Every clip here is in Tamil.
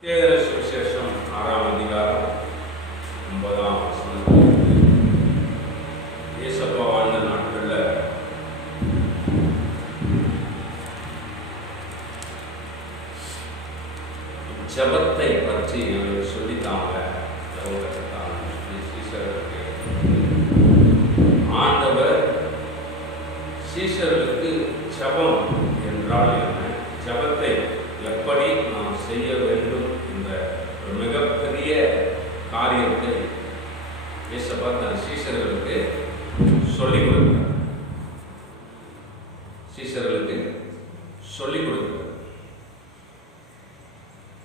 மத்தேயு சுவிசேஷம் 6ஆம் அதிகாரம் 9ஆம் வசனத்திலிருந்து இயேசப்பா வாழ்ந்த நாட்களில் ஜபத்தை பற்றி எங்களுக்கு சொல்லித்தாங்க. ஜபம் கற்றுத்தாங்க. சீஷர்களுக்கு ஆண்டவர் சீஷர்களுக்கு ஜபம் என்றால் என்ன, ஜபத்தை எப்படி நாம் செய்ய வேண்டும் என்ற ஒரு மிகப்பெரிய காரியத்தை இயேசப்பா தன் சீஷர்களுக்கு சொல்லிக் கொடுக்கிறார்.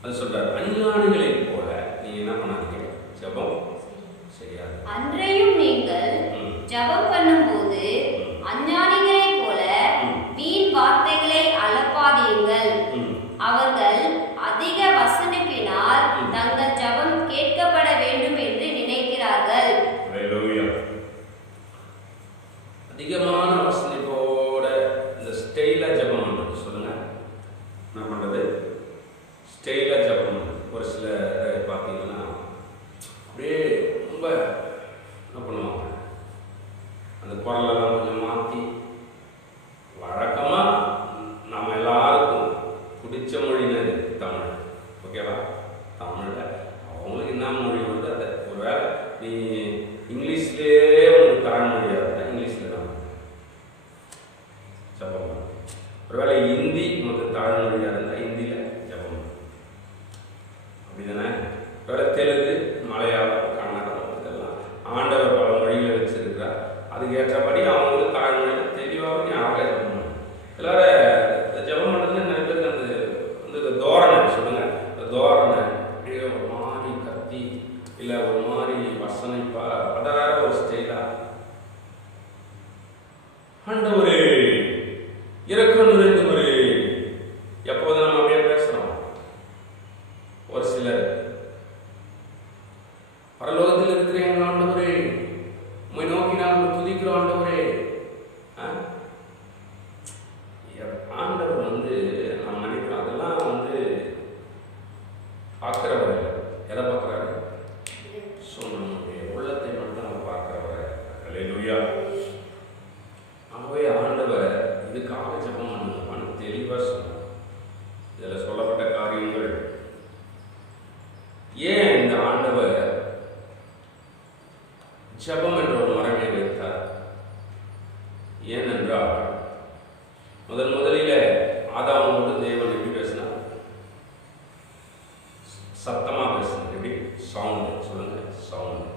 அது சொல்றார், அஞ்ஞானிகளைப் போல நீங்க என்ன பண்ணாதீங்க, ஜபம் செய்யாது. அன்றையும் நீங்கள் ஜபம் பண்ணும்போது அஞ்ஞானிகளைப் போல வீண் வார்த்தைகளை அலப்பாதீர்கள். அவர்கள் அதிக வசனிப்பினால் தங்கள் ஜபம் கேட்கப்பட வேண்டும் என்று நினைக்கிறார்கள். அதிகமான வசனிப்போட இந்த ஸ்டைலா ஜபம் பண்றது, சொல்லுங்க என்ன பண்றது, ஸ்டைலா ஜபம் பண்றது. ஒரு சில பார்த்தீங்கன்னா அப்படியே ரொம்ப என்ன பண்ணுவாங்க, அந்த குரலெல்லாம் கொஞ்சம் மாற்றி, வழக்கமாக நம்ம எல்லாருக்கும் பிடிச்ச மொழினது தமிழ், ஓகேவா? தமிழில் அவங்களுக்கு என்ன மொழி வந்து அதை ஒரு வேளை நீ இங்கிலீஷ்லேயே உங்களுக்கு தாய்மொழியாக இருந்தால் இங்கிலீஷில் தான் ஜபம். ஒரு வேளை ஹிந்தி உங்களுக்கு தாய்மொழியாக இருந்தால் ஹிந்தியில் ஜபம். அப்படி தானே? வேலை தெலுங்கு, மலையாளம், கன்னடம் இதெல்லாம் ஆண்டவர் பல மொழிகளை வச்சிருக்கிறார். அதுக்கு ஏற்றபடி அவங்களுக்கு தாய்மொழியில் தெளிவாக ஞாபகம் ஜபம். எல்லாரும் ஜபம் பண்ணுறது நிறைய பேருக்கு அந்த தோரணை, சொல்லுங்க, இந்த தோரணை அப்படியே ஒரு மாதிரி கத்தி இல்லை ஒரு மாதிரி வசனிப்பா, அதை வேற ஒரு ஸ்டைலா. ஆண்டவரே இரக்கம் நிறைந்தவரே, எப்போது நம்ம அப்படியே பேசுறோம். ஒரு சிலர் பரலோகத்தில் இருக்கிற எங்கள் ஆண்டவரே, உம்மை நோக்கி நாங்கள் துதிக்கிறோம் ஆண்டவரே. ஆண்டவர் வந்து நம்ம நினைக்கிறோம் அதெல்லாம் வந்து பார்க்கிறவர் இல்லை. எதை பார்க்குறாரு? நம்முடைய உள்ளத்தை மட்டும் நம்ம பார்க்கிறவர். அல்லேலூயா. ஆகவே ஆண்டவர் இதுக்காக ஜெபம் பண்ணுவான்னு தெளிவாக சொன்னார். இதில் சொல்லப்பட்ட காரியங்கள் ஏன் இந்த ஆண்டவர் ஜெபம் என்ற ஒரு மரபை வைத்தார்? ஏனென்றால் முதலில் ஆதாமோடு தேவன் எப்படி பேசினார்? சத்தமா பேசினார். எப்படி? சவுண்ட், சொல்லுங்க, சவுண்ட்.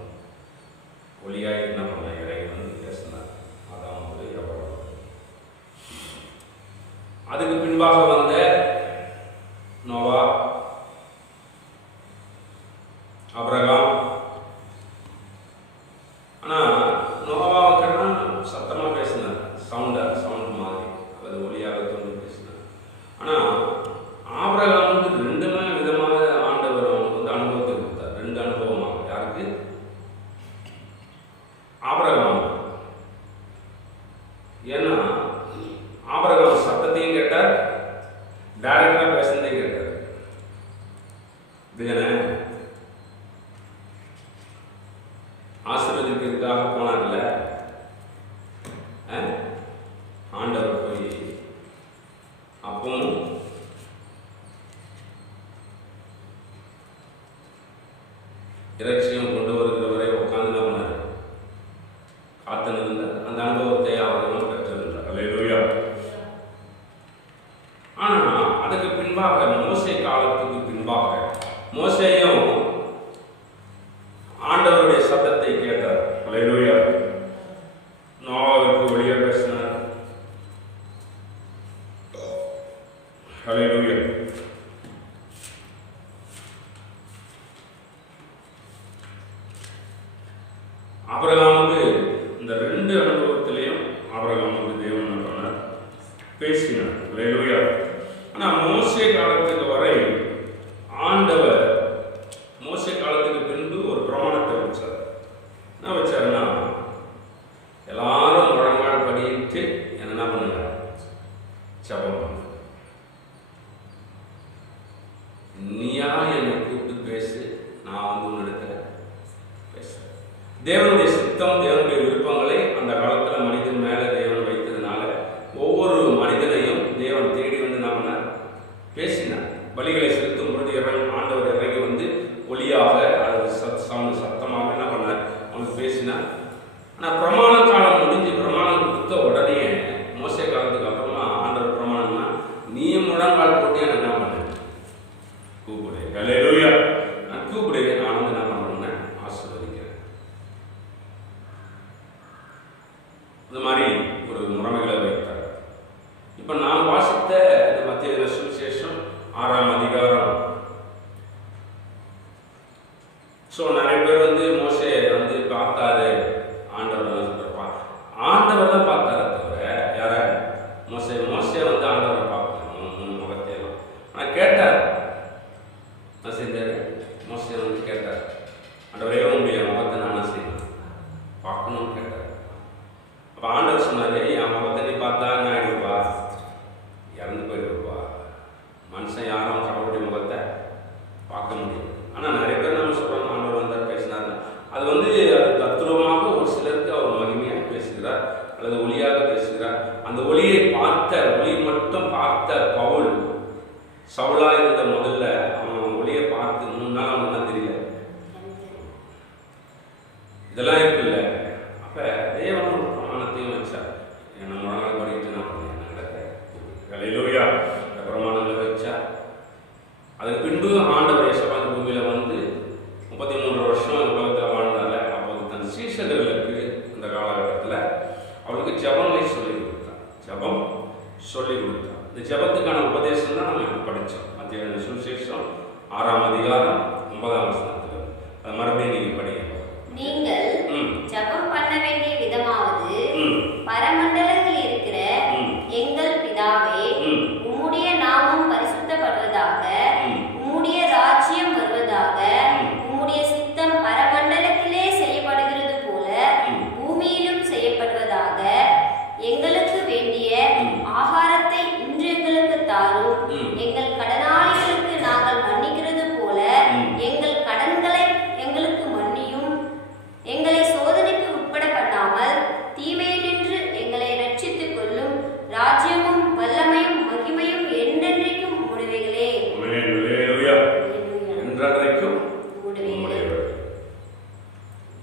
ஒளியாய் என்ன பண்ண இறங்கி வந்து பேசினார் ஆதாமோடு எவ்வளவு. அதுக்கு பின்பாக வந்த நோவா, ஆபிரகாம். ஆனா நோவாவுக்கெல்லாம் சத்தமா பேசினார், சவுண்ட் மாதிரி, அது ஒளியாக தோன்றி பேசினார். ஆனா ஆபிரகாமுக்கு ரெண்டுமே விதமாக ஆண்டவர் அவனுக்கு வந்து அனுபவத்தை கொடுத்தார். ரெண்டு அனுபவமாக. யாருக்கு? ஆபிரகாம். ஏன்னா ஆபிரகாம் சத்தத்தையும் கேட்டார், டைரக்டா பேசுனதையும் கேட்டார். இதுதானே? ஆசீர்வதிக்கிறதுக்காக போனார்ல, ஆண்டவர் போய் அப்பவும் இறைச்சியும் கொண்டு வருகிறவரை உட்கார்ந்து என்ன பண்ணார்? காத்திருந்தார். அந்த அனுபவத்தை அவர்கள் பெற்றிருந்தார். அல்லேலூயா. ஆனா அதுக்கு பின்பாக மோசே காலத்துக்கு பின்பாக மோசேயும் ஆண்டவருடைய சத்தத்தை கேட்டார். அல்லேலூயா. நோவாவுக்கு ஒளியா பேசினார். அல்லேலூயா. ஆபிரகாமுக்கு இந்த ரெண்டு அனுபவத்திலையும் ஆபிரகாமுக்கு தேவன் என்ன பண்ணார்? பேசினார். அல்லேலூயா. ஆனா மோசே காலத்துக்கு வரை ஆண்டவர் மோசே காலத்துக்கு பின்பு ஒரு பிரமாணத்தை வச்சார். என்ன வச்சாருன்னா, எல்லாரும் முழங்கால் படியிட்டு என்ன பண்ணுங்க, ஜெபம் பண்ணுங்க. நீயா என்னை தேவனுடைய சித்தம், தேவனுடைய விருப்பங்களை அந்த காலத்துல மனிதன் மேல தேவன் வைத்ததுனால ஒவ்வொரு மனிதனையும் தேவன் தேடி வந்து நம்ம பேசினார். பலிகளை செலுத்தும் பொழுது ஆண்டவர் இறங்கி வந்து ஒளியாக அல்லது சத்தமாக என்ன பண்ணார், அவனுக்கு பேசினார். ஆனால் பிரமாண காலம் முடிஞ்சு பிரமாணம் கொடுத்த உடனே மோசே காலத்துக்கு அப்புறமா ஆண்டவர் பிரமாணம்னா நீ முழங்கால் போட்டு எனக்கு என்ன பண்ண கூப்பிடு, ஹல்லேலூயா, நான் கூப்பிடு, நான் வந்து என்ன பண்ணுறேன் ஆசீர்வதிக்கிறேன். இந்த மாதிரி ஒரு முறைமைகளை வைத்தார். இப்போ நான் வாசித்த இந்த மத்திய சுவிசேஷம் 6ஆம் அதிகாரம். ஸோ நிறைய பேர் வந்து மோசே வந்து பார்த்தாரு, ஆண்டவர் தான் பார்த்தார தவிர யார மோசே வந்து ஆண்டவரை பார்க்கணும் முகத்தையெல்லாம். ஆனால் கேட்டார், நான் செஞ்சாரு. மோசே வந்து கேட்டார், ஆண்டவரே உங்களுடைய முகத்தை நான் என்ன செய்யணும் பார்க்கணும்னு கேட்டார். அப்போ ஆண்டவர் சொன்னாரு, என் முகத்தை நீ பார்த்தா என்ன ஆகிடுவா, இறந்து போயிடுவா. மனுஷன் யாரும் கடவுளுடைய முகத்தை பார்க்க முடியும். ஆனால் நிறைய பேர் நம்ம சொல்கிறோம் ஆண்டவர் வந்தார் பேசினார். அது வந்து அது தத்துவமாக ஒரு சிலருக்கு அவர் மகிமையாக பேசுகிறார் அல்லது ஒளியாக பேசுகிறார். அந்த ஒளியை ஒளி மட்டும் பார்த்த பவுல், சவுலா இருந்த முதல்ல அவன் ஒளியை பார்த்து 3 நாள் அவனுக்கு தான் தெரியல. இதெல்லாம் இருக்குல்ல. அப்ப தேவன் ஒரு பிரமாணத்தையும் வச்சார். என்ன முழங்கால் படிக்கிட்டு நான் பண்ணேன், ஹல்லேலூயா, பிரமாணங்களை வச்சார். அதுக்கு பின்பு ஆண்டவர் யேசுவா இந்த பூமியில வந்து 33 வருஷம் அந்த உலகத்தில் வாழ்ந்தால. அப்போது தன் சீஷர்களுக்கு இந்த காலகட்டத்தில் அவளுக்கு ஜெபங்களை சொல்லிக் கொடுத்தார். ஜெபம் சொல்லிக் கொடுத்தார். இந்த ஜெபத்துக்கான உபதேசம் தான் நம்ம படித்தோம். மத்திய சுவிசேஷம் 6ஆம் அதிகாரம் 9ஆம் வசனத்தில். அது மறுபடியும் நீங்க படிங்க. நீங்கள் ஜெபம் பண்ண வேண்டிய விதமாவது, பரமண்டலத்தில் இருக்கிற எங்கள் பிதாவே, உம்முடைய நாமம் பரிசுத்தப்படுவதாக, உம்முடைய ராஜ்யம் வருவதாக, உம்முடைய சித்தம் பரமண்டலத்திலே செய்யப்படுகிறது போல பூமியிலும் செய்யப்படுவதாக, எங்களுக்கு வேண்டிய ஆகாரத்தை இன்று எங்களுக்கு தாரும், எங்கள் கடனாளிகளுக்கு நாங்கள் மன்னிக்கிறது போல எங்கள் கடன்களை எங்களுக்கு மன்னியும், எங்களை சோதனைக்கு உட்பட பண்ணாமல் தீமையினின்று எங்களை ரட்சித்துக் கொள்ளும், ராஜ்யமும் வல்லமையும் மகிமையும் என்றென்றைக்கும் உம்முடையவைகளே. என்றென்றைக்கும் உம்முடையவைகளே.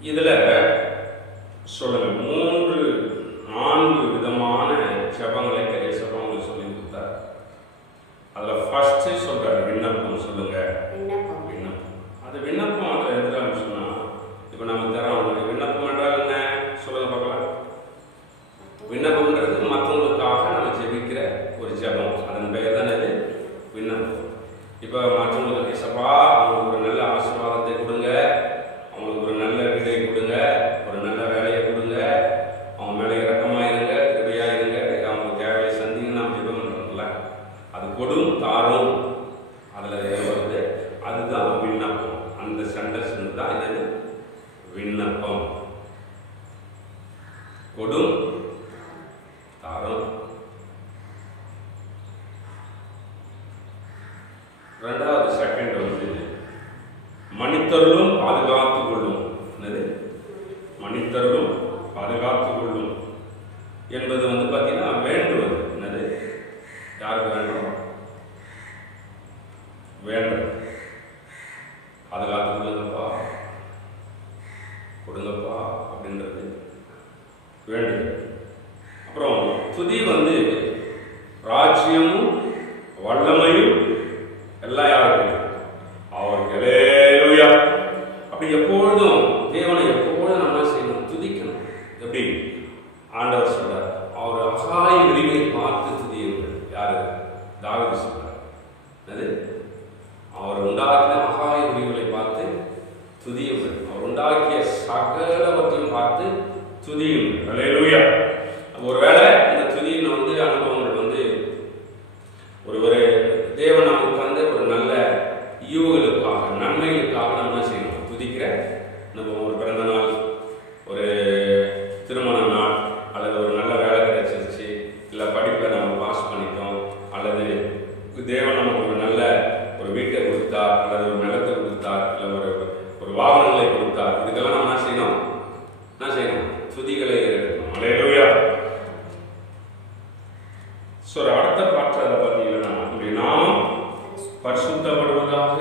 இதுல சொல்லுங்க 3-4 விதமான ஜெபங்களை கடைசியாக சொல்லி கொடுத்தார். அதுல ஃபர்ஸ்ட் சொல்றாரு விண்ணப்பம். சொல்லுங்க விண்ணப்பம். அது விண்ணப்பம் அதுல எதுன்னு சொன்னா, இப்ப நம்ம தரோம் விண்ணப்பம் என்றால் என்ன சொல்லுங்க பார்க்கலாம். விண்ணப்பம்ன்றது மற்றவங்களுக்காக நம்ம ஜெபிக்கிற ஒரு ஜெபம். அதன் பெயர் தான் அது விண்ணப்பம். இப்போ மற்றவங்களுக்கு சபா அவங்களுக்கு ஒரு நல்ல ஆசீர்வாதத்தை கொடுங்க, அவங்களுக்கு ஒரு நல்ல வீடை கொடுங்க, ஒரு நல்ல வேலையை கொடுங்க, அவங்க மேலே இரக்கமாக இருங்க, கிருபையாக இருங்க, அவங்க தேவையை சந்திங்க நாம் ஜெபம் பண்ணுறோம்ல, அது கொடும் தாரும் அதில் வருது. அதுதான் விண்ணப்பம். அந்த சென்டென்ஸ் தான் என்னது விண்ணப்பம். கொடும் தாரும். ரெண்டாவது செகண்ட் வந்து மன்னித்தருளும் பாதுகாத்துக் கொள்ளும். என்னது மன்னித்தருளும் பாதுகாத்துக் கொள்ளும் என்பது வந்து பார்த்தீங்கன்னா வேண்டுவது. என்னது யாருக்கு வேண்டும்? வேண்டும். பாதுகாத்துக் கொள்ளுங்கப்பா, கொடுங்கப்பா அப்படின்றது வேண்டும். அப்புறம் துதி வந்து ராஜ்யமும் வல்லமையும் எல்லாம் யாருக்கு? அவர்களே. அப்படி எப்பொழுதும் தேவனை எப்பொழுதும் நம்ம செய்யணும், துதிக்கணும். எப்படி ஆண்டவர் சொல்றார், அவர் அகாய விரிவை பார்த்து துதியுங்கள். யாரு? தாவீது சொல்றார். அது அவர் உண்டாக்கின அகாய விரிவுகளை பார்த்து துதியுங்கள். அவர் உண்டாக்கிய சகலவற்றையும் பார்த்து துதியுங்கள். ஹல்லேலூயா. ஒருவேளை இந்த துதியின் வந்து அனுபவங்கள் வந்து ஒரு தேவன் நமக்கு தந்த ஒரு நல்ல ஈவுகளுக்காக நன்மைகளுக்காக நம்ம என்ன செய்யணும்? துதிக்கிற நம்ம ஒரு பிறந்த நாள், ஒரு திருமண நாள், அல்லது ஒரு நல்ல வேலை கிடைச்சிருச்சு, இல்லை படிப்பில் நம்ம பாஸ் பண்ணிட்டோம், அல்லது தேவன் நமக்கு ஒரு நல்ல ஒரு வீட்டை கொடுத்தார், அல்லது ஒரு நிலத்தை கொடுத்தார், இல்லை ஒரு வாகனங்களை கொடுத்தார். இதுக்கெல்லாம் நம்ம என்ன செய்யணும்?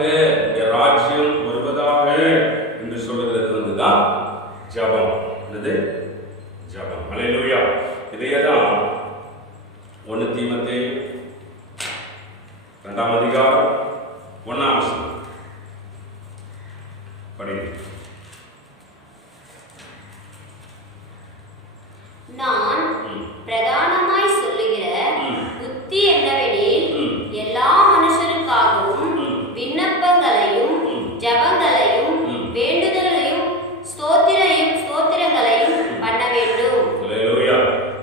உடைய ராஜ்யம் வருவதாக என்று சொல்லுகிறது வந்துதான் ஜெபம். என்னது? ஜெபம். அல்லேலூயா. இதையேதான் 1 தீமோத்தேயு 2ஆம் அதிகாரம் 1ஆம் வசனம் படிங்க. நான் பிரதானமாய் சொல்லுகிற புத்தி என்னவெனில், எல்லா மனுஷருக்காகவும் விண்ணப்பங்களையும் ஜெபங்களையும் வேண்டுதலையும் ஸ்தோத்திரங்களையும் பண்ண வேண்டும். அல்லேலூயா.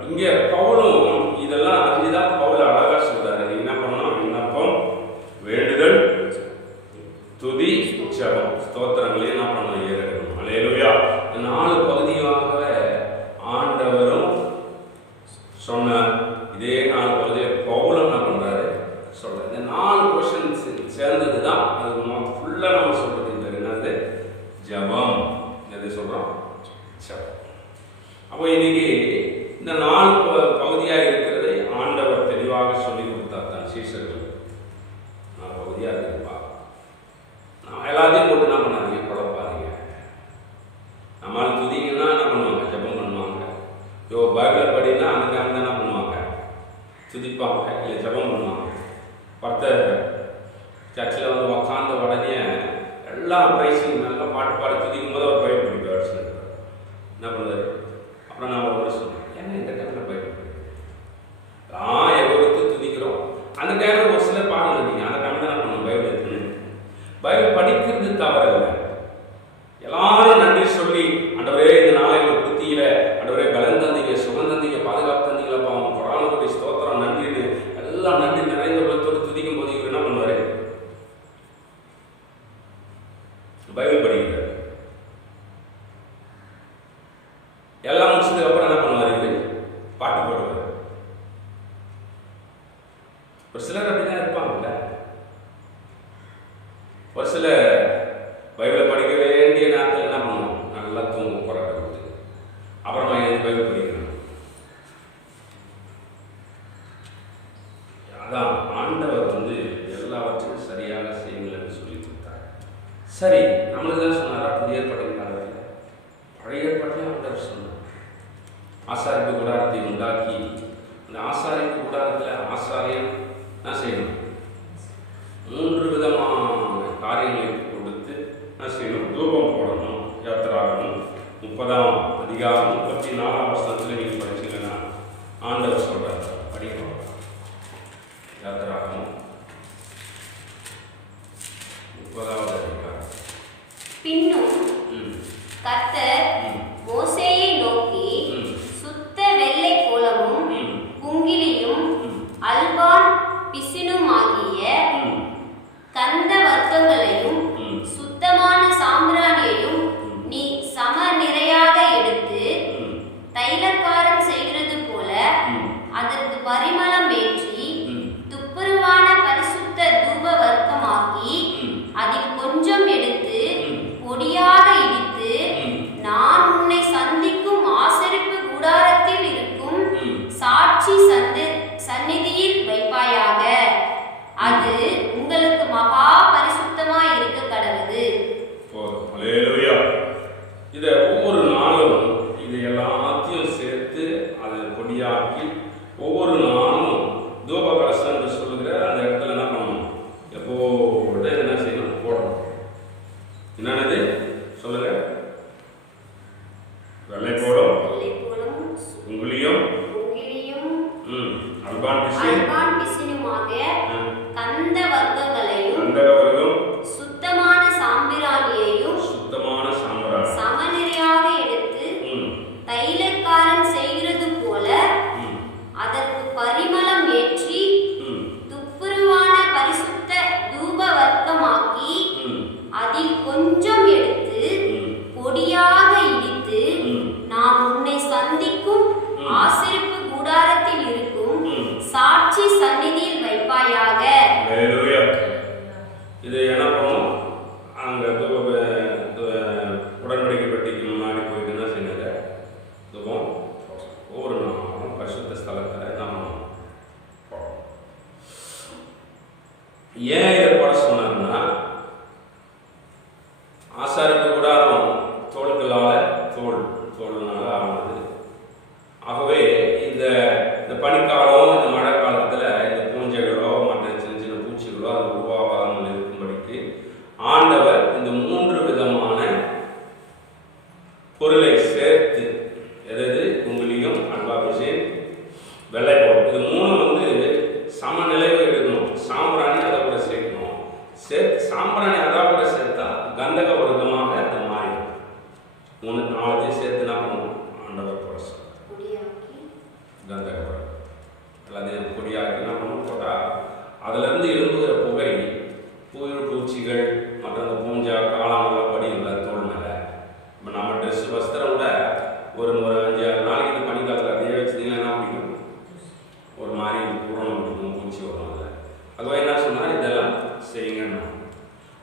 இங்க பவுலும் இதெல்லாம் அறிஞ்சுதான் பவுல் அழகா சொல்றாரு. என்ன பண்ணணும்? விண்ணப்பம், வேண்டுதல், துதி, ஜெபம், ஸ்தோத்திரங்களையும் என்ன பண்ணணும்? ஏறெடுக்கணும். அல்லேலூயா. 4 பகுதியாக ஆண்டவரும் சொன்ன இதே 4 பகுதியை பவுலும் என்ன பண்றாரு? சொல்றாரு. இந்த 4 கொஸ்டின்ஸ் சேர்ந்தது தான் அது ஃபுல்லா நம்ம சொல்றது. இந்த என்னது? ஜெபம். எது சொல்றோம்? ஜெபம். அப்போ இன்னைக்கு இந்த 4 பகுதியாக இருக்கிறதை ஆண்டவர் தெளிவாக சொல்லி கொடுத்தார் தான் சீஷர்கள். 4 பகுதியாக இருக்குப்பா. நான் எல்லாத்தையும் போட்டு என்ன பண்ணாதீங்க, குழப்பாதீங்க. நம்மளால துதிங்கன்னா என்ன பண்ணுவாங்க? ஜெபம் பண்ணுவாங்க. பைபிள் படினா அந்த டைம் தான் என்ன பண்ணுவாங்க? துதிப்பாங்க, இல்லை ஜெபம் பண்ணுவாங்க. சர்ச்சில் வந்து உக்காந்த உடனே எல்லாம் பிரைஸிங் நல்லா பாட்டு பாடி துதிக்கும் போது அவர் பைபிள் படிப்பார். என்ன பண்ணுவார்? அப்புறம் நான் ஒரு சொன்னேன், ஏன்னா இந்த டைமில் பைபிள் படிக்கிறோம், எவ்வளோ துதிக்கிறோம். அந்த டைமில் ஒரு சிலர் பாடம் இல்லைங்க. அந்த டைம் தான் என்ன பண்ணுவோம்? பைபிள் எடுத்துன்னு பைபிள் படிக்கிறது தவறு இல்லை. எல்லாரும் நன்றி சொல்லி, ஆண்டவரே இந்த நாளைக்கு புத்தியில ஆண்டவரே பலன் தந்தீங்க, சுகம் தந்தீங்க, பாதுகாப்பு தந்தீங்களப்பா, அவங்க கொடானுடைய ஸ்தோத்திரம் நன்றின்னு எல்லாம் நன்றி நிறைந்த உள்ளத்தோடு துதிக்கும் போது இவர் என்ன பண்ணுவாரு? பைபிள் படிக்கிறார். எல்லாம் முடிச்சதுக்கு அப்புறம் என்ன பண்ணுவாரு? பாட்டு பாடுவார். ஒரு சிலர் அப்படிதான் இருப்பாங்கல்ல. ஒரு சில பைபிளை படிக்க வேண்டிய நேரத்தில் என்ன பண்ணுவோம்? நல்லா தூங்கும், குறைக்கிறது. அப்புறமா எழுந்து பைபிள் படிக்கணும். அதான் ஆண்டவர் வந்து எல்லாவற்றையும் சரியாக செய்யுங்கள் சொல்லி கொடுத்தார். சரி, நம்மளுக்கு தான் சொன்னாரா? புதிய ஏற்பாட்டின் காலத்தில், பழைய ஏற்பாட்டில் ஆண்டவர் சொன்னார். ஆசாரிப்பு கூடாரத்தை உண்டாக்கி, அந்த ஆசாரிப்பு கூடாரத்தில் ஆசாரியன் என்ன செய்யணும்? 3 விதமான காரியங்களை கொடுத்து என்ன செய்யணும்? தூபம் போடணும். யாத்திராகமம் 30ஆம் அதிகாரம் 34ஆம் வசனத்தில் நீங்கள் படிச்சீங்கன்னா ஆண்டவர் சொல்றார். படிக்கணும். யாத்திராகமம் 30ஆவது அதிகாரம். பின்னும் கர்த்தர் மோசேயை நோக்கி, சுத்த வெள்ளை கோலமும் குங்கிலியும் அல்வான் பிசினுமாகிய கந்த வர்க்கங்களையும் சுத்தமான சாம்பிராணியையும் நீ சம நிறையாக எடுத்து தைலக்காரன் செய்கிறது போல அதற்கு பரிமளம் ஏற்றி துப்புரவான பரிசுத்த தூப வர்க்கமாக்கி அதில் கொஞ்சம் எடுத்து பொடியாக இடித்து நான் உன்னை சந்திக்கும் ஆசரிப்பு கூடாரத்தில் இருக்கும் சாட்சி சந்நிதியில் வைப்பாயாக. அது உங்களுக்கு மகா பரிசுத்தமாய் இருக்க கடவுது. அல்லேலூயா. இதை ஒவ்வொரு நாளும் இது எல்லாத்தையும் சேர்த்து அதை பொடியாக்கி ஒவ்வொரு நாளும் தூப கலசம் என்று சொல்லுகிற அந்த இடத்துல என்ன பண்ணணும்? எப்போது என்ன செய்யணும்? போடணும். என்னது சொல்லுங்க? வெள்ளை கோலம், குங்கிலியம், அல்பான் பிசினுமாக கந்த வர்க்கங்களையும் சுத்தமான சாம்பிராணியையும் கொஞ்சம் காலமெல்லாம் படியும்ல தோல் மேலே. இப்போ நம்ம ட்ரெஸ் வஸ்திரம் கூட ஒரு 5-6 நாளைக்கு இந்த பனிக்காலத்தில் அதே வச்சுருந்தீங்கன்னா என்ன பிடிக்கும்? ஒரு மாதிரி புறணும் பிடிக்கும், பூச்சி வரும். அதுவாக என்ன சொன்னால் இதெல்லாம் செய்யுங்கன்னு.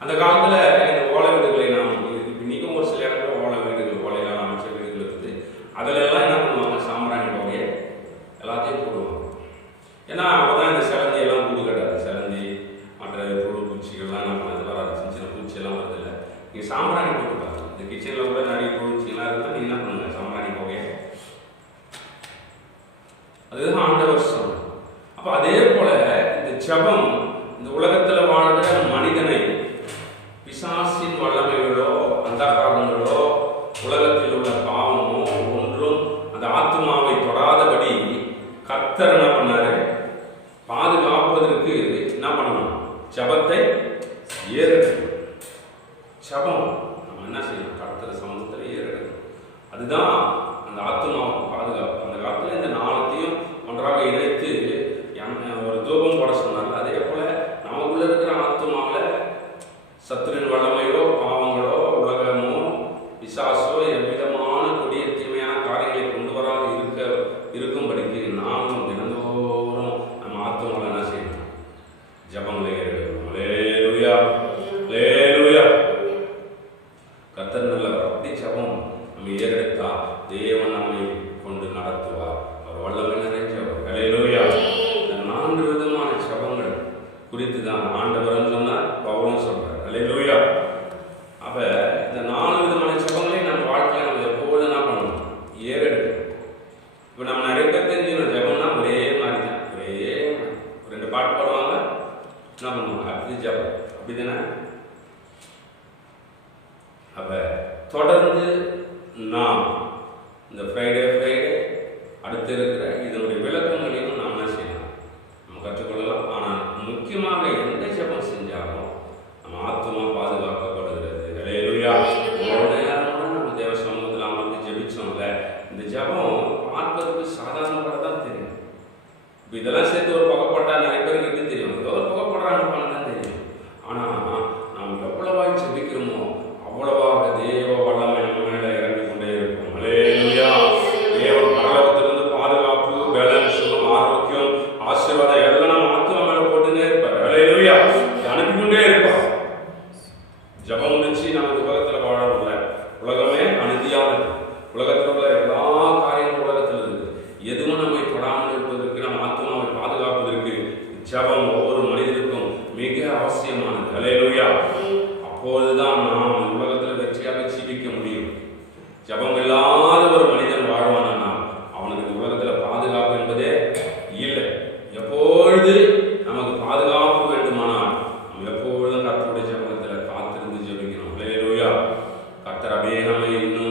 அந்த காலத்தில் இந்த ஓலை வீடுகளை நாம் இன்றைக்கும் ஒரு சில இடத்துல ஓலை வீடுகள், ஓலையெல்லாம் அமைச்ச வீடுகள் இருக்குது. அதிலெல்லாம் என்ன பண்ணுவாங்க? சாம்பிராணி புகையை எல்லாத்தையும் போடுவாங்க. ஏன்னா அப்போ தான் இந்த சிலந்தியெல்லாம் கூடு கட்டாது. சிலந்தி மற்ற புழு பூச்சிகள்லாம் என்ன பண்ணது வராது. சின்ன சின்ன பூச்சியெல்லாம் வருது இல்லை. நீங்கள் சாம்பிராணி போட்டுப்பாங்க. இந்த கிச்சனில் கூட நிறைய பூச்சிகள்லாம் இருந்தால் நீங்கள் என்ன பண்ணுங்க? சாம்பிராணி புகையை. அதுதான் ஆண்டவர் சொன்னார். அப்போ அதே போல இந்த ஜெபம் இந்த உலகத்தில் வாழ்கிற மனிதனை பிசாசின் வல்லமைகளோ அந்தகாரங்களோ உலகத்தில் உள்ள பாவமோ ஒன்றும் அந்த ஆத்மாவை தொடாதபடி கர்த்தர் என்ன பண்ணாரு? பாதுகாப்பதற்கு என்ன பண்ணணும்? ஜெபத்தை ஏறெடுக்கணும். ஜெபம் நம்ம என்ன செய்யணும்? கர்த்தர் சமூகத்தில் ஏறெடுக்கணும். அதுதான் அந்த ஆத்மாவுக்கு பாதுகாப்பு. அந்த காலத்தில் இந்த நாளத்தையும் ஒன்றாக இணைத்து ஒரு தூபம் போட சொன்னார்கள். அதே போல நமக்குள்ள இருக்கிற ஆத்மாவில் சத்துருவின் வல்லமையோ பாவங்களோ உலகமோ பிசாசோ எவ்விதமான கொடிய தீமையான காரியங்களை கொண்டு வராமல் இருக்கும்படிக்கு நாமும் தினந்தோறும் நம்ம ஆத்மாவில் என்ன செய்யணும்? ஜெபங்களை ஏறெடுக்கணும். அல்லேலூயா, அல்லேலூயா. கர்த்தர் நல்லவர். அப்படி ஜெபம் நம்ம ஏறெடுத்தா தேவன் நம்மை கொண்டு நடத்துவார். அவர் வல்லமை நிறைஞ்சவர். அல்லேலூயா. 4 விதமான ஜெபங்கள் குறித்து தான் ஆண்டவர்னு சொன்னார், பவுலும் சொல்றார். அல்லேலூயா. அப்ப இந்த 4 விதமான ஜெபங்களையும் நம்ம வாழ்க்கையில நம்ம எப்போதும் என்ன பண்ணணும்? ஏறெடுக்கணும். இப்போ நம்ம நிறைய பேர் தெரிஞ்சுக்கணும், ஜெபம்னா ஒரே மாதிரி தான். ஒரே 2 பாட்டு பாடுவாங்க, என்ன பண்ணுவாங்க? அப்படி ஜெபம். அப்படிதானே? அப்ப தொடர்ந்து நாம் இந்த ஃப்ரைடே அடுத்து இருக்கிற இதனுடைய விளக்கங்களையும் நாம் என்ன செய்யலாம்? நம்ம கற்றுக்கொள்ளலாம். ஆனால் முக்கியமாக எந்த ஜெபம் செஞ்சாலும் நம்ம ஆத்மா பாதுகாக்கப்படுகிறது. அல்லேலூயா. ஒரு நேரம் கூட நம்ம தேவ சமூகத்தில் அமர்ந்து ஜெபிச்சோம்ல, இந்த ஜெபம் பார்ப்பதற்கு சாதாரணப்பட தான் தெரியும். இப்போ இதெல்லாம் சேர்த்து ஒரு புகை போட்டால் நிறைய பேருக்கு எப்படி தெரியும்? ஏதோ ஒரு புகை போடுறாங்க தான் தெரியும். ஆனால் நாம் எவ்வளவாய் ஜெபிக்கிறோமோ அவ்வளவாக தேவ வல்லமை நம்ம மேலே இறங்கி கொண்டே இருக்கும். அல்லேலூயா. தேவன் பரலோகத்திலிருந்து பாதுகாப்பு, பலன், சுகம், ஆரோக்கியம், ஆசீர்வாதம் எல்லாம் நம்ம ஆத்மா மேலே போட்டுனே இருப்பார். அல்லேலூயா. அனுப்பிக்கொண்டே இருப்பார். ஜெபம் முடிச்சு நம்ம உலகத்தில் வாழவில்லை. உலகமே அநீதியானது. உலகத்தில் உள்ள எல்லா காரியங்களும் உலகத்தில் இருக்குது. எதுவும் நம்மை தொடாமல் இருப்பதற்கு, நம்ம ஆத்மாவை பாதுகாப்பதற்கு ஜெபம் ஒவ்வொரு மனிதனுக்கும் மிக அவசியமானது. அல்லேலூயா. அப்போதுதான் நாம் உலகத்தில் வெற்றியாக ஜீவிக்க முடியும். ஜெபம் இல்லாத ஒரு மனிதன் வாழ்வானா அவனுக்கு உலகத்தில் பாதுகாப்பு என்பதே இல்லை. எப்பொழுது நமக்கு பாதுகாப்பு வேண்டுமானால் நம்ம எப்பொழுதும் கர்த்தருடைய ஜெபத்தில் காத்திருந்து ஜெபிக்கணும். அல்லேலூயா. கர்த்தர் அப்படியே நம்மை இன்னும்